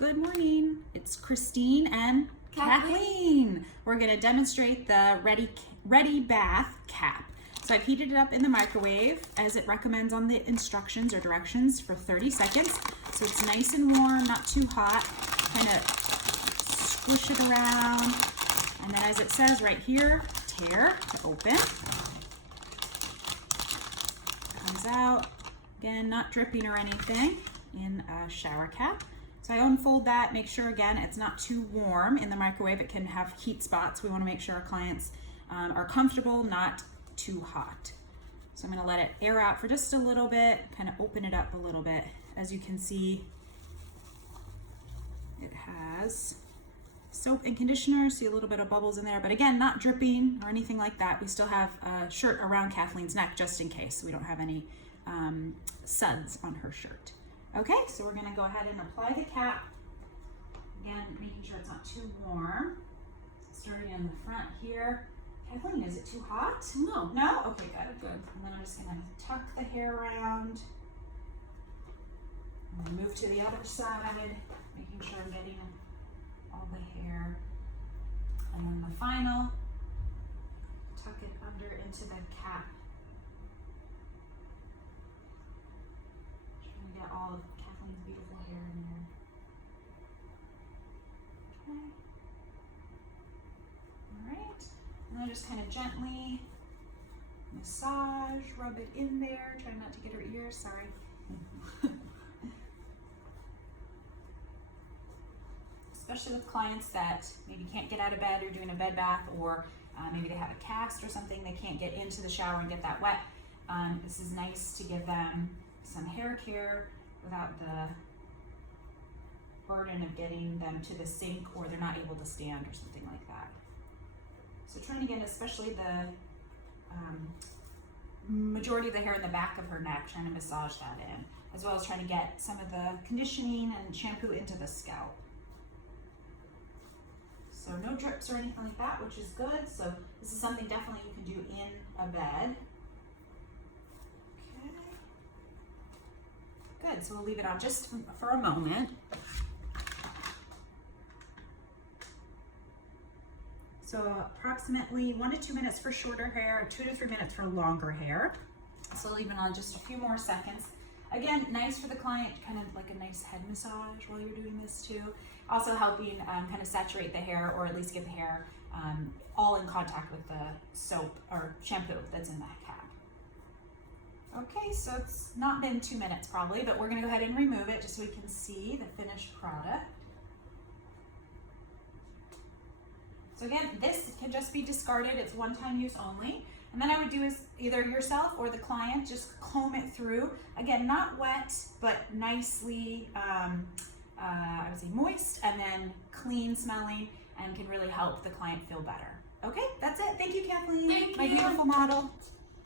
Good morning. It's Christine and Kathleen. We're going to demonstrate the Ready Bath cap. So I've heated it up in the microwave as it recommends on the instructions or directions for 30 seconds. So it's nice and warm, not too hot. Kind of squish it around. And then as it says right here, tear to open. Comes out. Again, not dripping or anything in a shower cap. So I unfold that, make sure again it's not too warm in the microwave. It can have heat spots. We want to make sure our clients are comfortable, not too hot. So I'm going to let it air out for just a little bit, kind of open it up a little bit. As you can see, it has soap and conditioner. See a little bit of bubbles in there, but again, not dripping or anything like that. We still have a shirt around Kathleen's neck just in case so we don't have any suds on her shirt. Okay, so we're gonna go ahead and apply the cap. Again, making sure it's not too warm. Starting in the front here. Kathleen, is it too hot? No. No? Okay, good. And then I'm just gonna tuck the hair around. And then move to the other side, making sure I'm getting all the hair. And then the final, tuck it under into the cap. Get all of Kathleen's beautiful hair in there. Okay. All right. And then just kind of gently massage, rub it in there. Try not to get her ears, sorry. Especially with clients that maybe can't get out of bed or doing a bed bath, or maybe they have a cast or something, they can't get into the shower and get that wet. This is nice to give them some hair care without the burden of getting them to the sink, or they're not able to stand or something like that. So trying to get especially the majority of the hair in the back of her neck, trying to massage that in, as well as trying to get some of the conditioning and shampoo into the scalp. So no drips or anything like that, which is good. So this is something definitely you can do in a bed. Good, so we'll leave it on just for a moment. So approximately 1 to 2 minutes for shorter hair, 2 to 3 minutes for longer hair. So leave it on just a few more seconds. Again, nice for the client, kind of like a nice head massage while you're doing this too. Also helping kind of saturate the hair, or at least get the hair all in contact with the soap or shampoo that's in the cap. Okay, so it's not been 2 minutes probably, but we're gonna go ahead and remove it just so we can see the finished product. So again, this can just be discarded. It's one-time use only. And then I would do is either yourself or the client, just comb it through. Again, not wet, but nicely, I would say moist, and then clean smelling, and can really help the client feel better. Okay, that's it. Thank you, Kathleen. Thank my you. beautiful model.